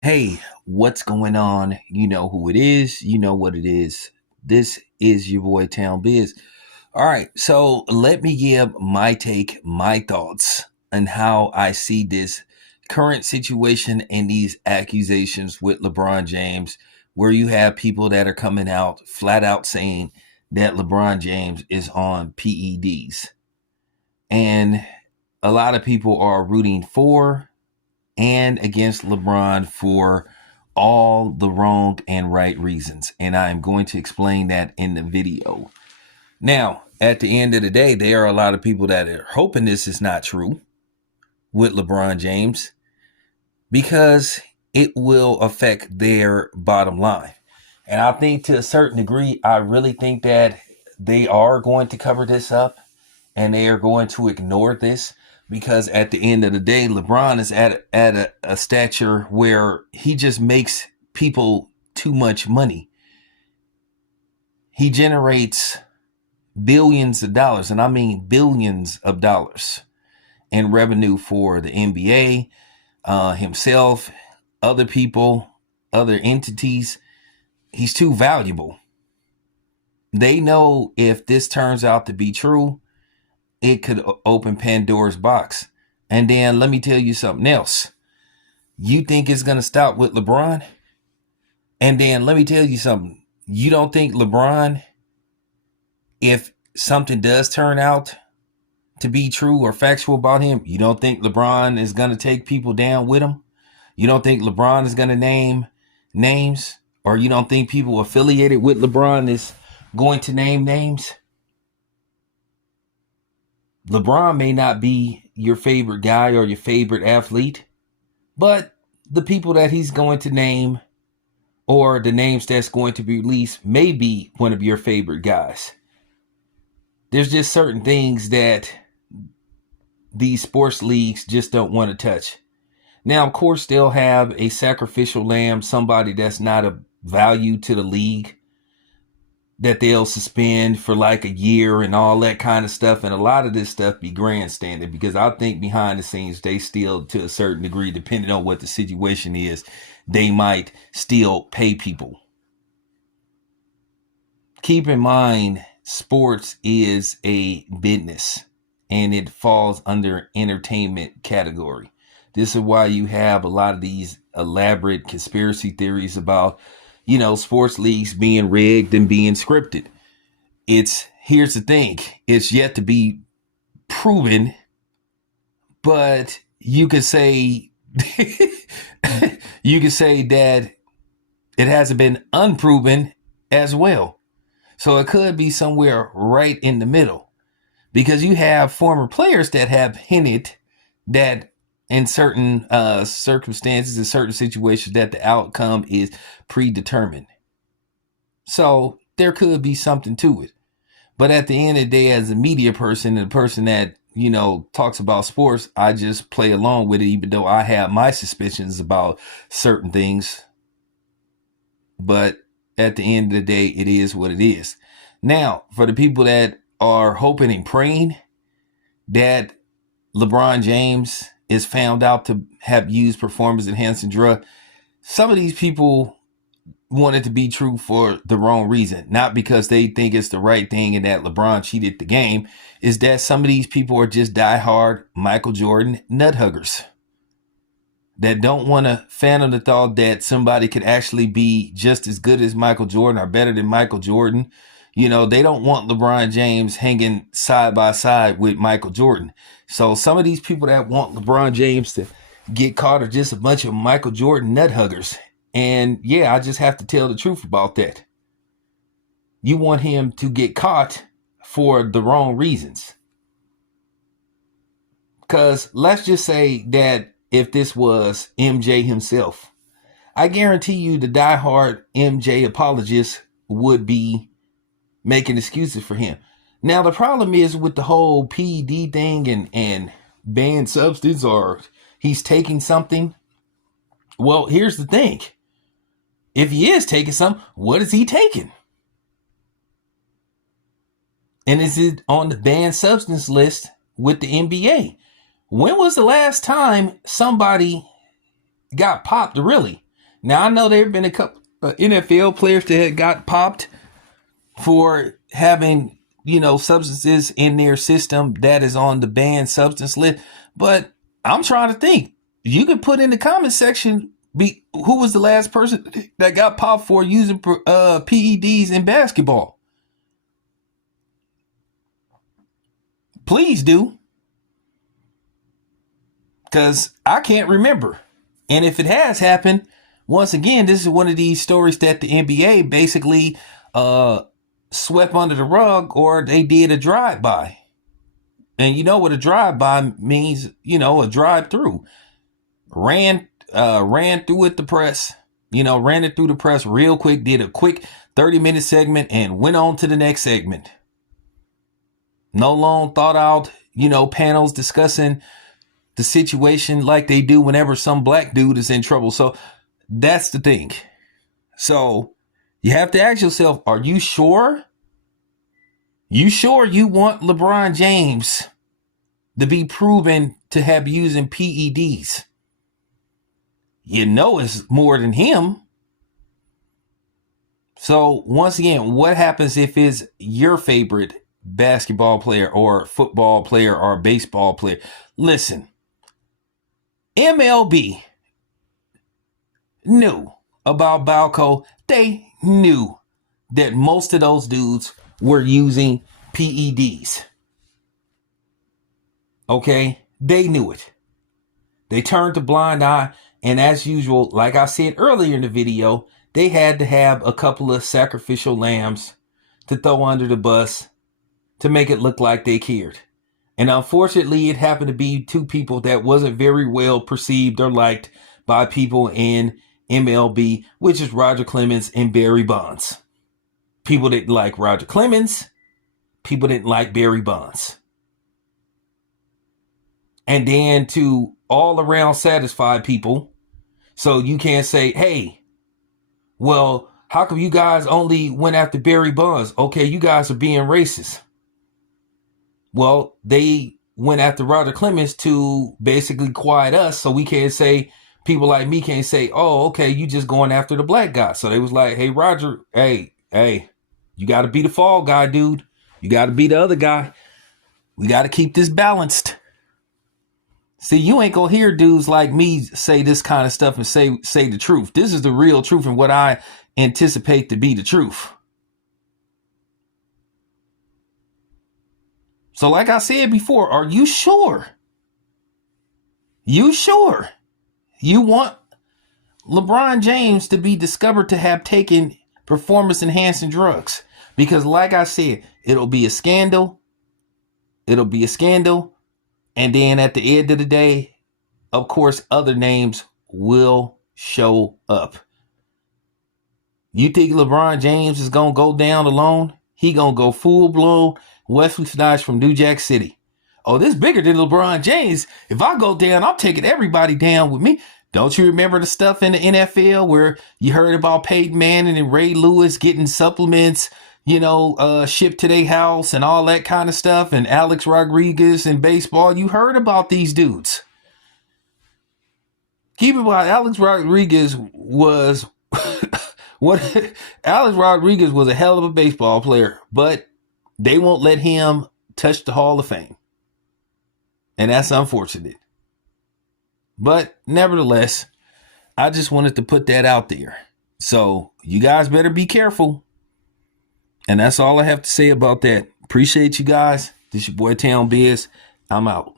Hey, what's going on? You know who it is. You know what it is. This is your boy Town Biz. All right, so let me give my take, my thoughts on how I see this current situation and these accusations with LeBron James, where you have people that are coming out flat out saying that LeBron James is on PEDs. And a lot of people are rooting for and against LeBron for all the wrong and right reasons. And I'm going to explain that in the video. Now, at the end of the day, there are a lot of people that are hoping this is not true with LeBron James because it will affect their bottom line. And I think to a certain degree, I really think that they are going to cover this up and they are going to ignore this because at the end of the day, LeBron is at a stature where he just makes people too much money. He generates billions of dollars, and I mean billions of dollars in revenue for the NBA, himself, other people, other entities. He's too valuable. They know if this turns out to be true, it could open Pandora's box. And then let me tell you something else. You think it's going to stop with LeBron? And then let me tell you something. You don't think LeBron, if something does turn out to be true or factual about him, you don't think LeBron is going to take people down with him? You don't think LeBron is going to name names? Or you don't think people affiliated with LeBron is going to name names? LeBron may not be your favorite guy or your favorite athlete, but the people that he's going to name or the names that's going to be released may be one of your favorite guys. There's just certain things that these sports leagues just don't want to touch. Now, of course, they'll have a sacrificial lamb, somebody that's not of value to the league, that they'll suspend for like a year and all that kind of stuff. And a lot of this stuff be grandstanding because I think behind the scenes, they still, to a certain degree, depending on what the situation is, they might still pay people. Keep in mind, sports is a business and it falls under entertainment category. This is why you have a lot of these elaborate conspiracy theories about sports leagues being rigged and being scripted. Here's the thing. It's yet to be proven, but you could say, that it hasn't been unproven as well. So it could be somewhere right in the middle because you have former players that have hinted that in certain circumstances, in certain situations, that the outcome is predetermined. So there could be something to it. But at the end of the day, as a media person and a person that, talks about sports, I just play along with it, even though I have my suspicions about certain things. But at the end of the day, it is what it is. Now, for the people that are hoping and praying that LeBron James is found out to have used performance-enhancing drug, some of these people want it to be true for the wrong reason, not because they think it's the right thing and that LeBron cheated the game. Is that some of these people are just diehard Michael Jordan nut huggers that don't want to fathom the thought that somebody could actually be just as good as Michael Jordan or better than Michael Jordan. They don't want LeBron James hanging side by side with Michael Jordan. So some of these people that want LeBron James to get caught are just a bunch of Michael Jordan nut huggers. And yeah, I just have to tell the truth about that. You want him to get caught for the wrong reasons. Because let's just say that if this was MJ himself, I guarantee you the diehard MJ apologists would be making excuses for him. Now, the problem is with the whole PED thing and banned substance, or he's taking something. Well, here's the thing. If he is taking something, what is he taking? And is it on the banned substance list with the NBA? When was the last time somebody got popped really? Now, I know there have been a couple NFL players that had got popped for having, substances in their system that is on the banned substance list. But I'm trying to think. You could put in the comment section who was the last person that got popped for using PEDs in basketball. Please do. Because I can't remember. And if it has happened, once again, this is one of these stories that the NBA basically swept under the rug, or they did a drive-by. And you know what a drive-by means, a drive-through. Ran through it the press, ran it through the press real quick, did a quick 30-minute segment and went on to the next segment. No long thought out, panels discussing the situation like they do whenever some black dude is in trouble. So that's the thing. So you have to ask yourself, are you sure? You sure you want LeBron James to be proven to have using PEDs? It's more than him. So once again, what happens if it's your favorite basketball player or football player or baseball player? Listen, MLB knew about Balco. They knew that most of those dudes were using PEDs. Okay? They knew it. They turned a blind eye. And as usual, like I said earlier in the video, they had to have a couple of sacrificial lambs to throw under the bus to make it look like they cared. And unfortunately, it happened to be two people that wasn't very well perceived or liked by people in MLB, which is Roger Clemens and Barry Bonds. People didn't like Roger Clemens. People didn't like Barry Bonds. And then to all around satisfy people, so you can't say, hey, well, how come you guys only went after Barry Bonds? Okay, you guys are being racist. Well, they went after Roger Clemens to basically quiet us, so we can't say, people like me can't say, oh, okay, you just going after the black guy. So they was like, hey, Roger, hey, you got to be the fall guy, dude. You got to be the other guy. We got to keep this balanced. See, you ain't gonna hear dudes like me say this kind of stuff and say the truth. This is the real truth and what I anticipate to be the truth. So like I said before, are you sure? You sure you want LeBron James to be discovered to have taken performance-enhancing drugs? Because like I said, it'll be a scandal. It'll be a scandal. And then at the end of the day, of course, other names will show up. You think LeBron James is going to go down alone? He going to go full-blown Wesley Snipes from New Jack City. Oh, this bigger than LeBron James. If I go down, I'm taking everybody down with me. Don't you remember the stuff in the NFL where you heard about Peyton Manning and Ray Lewis getting supplements, shipped to their house and all that kind of stuff, and Alex Rodriguez in baseball? You heard about these dudes. Keep in mind, Alex Rodriguez was Alex Rodriguez was a hell of a baseball player, but they won't let him touch the Hall of Fame. And that's unfortunate. But nevertheless, I just wanted to put that out there. So you guys better be careful. And that's all I have to say about that. Appreciate you guys. This is your boy Town Biz. I'm out.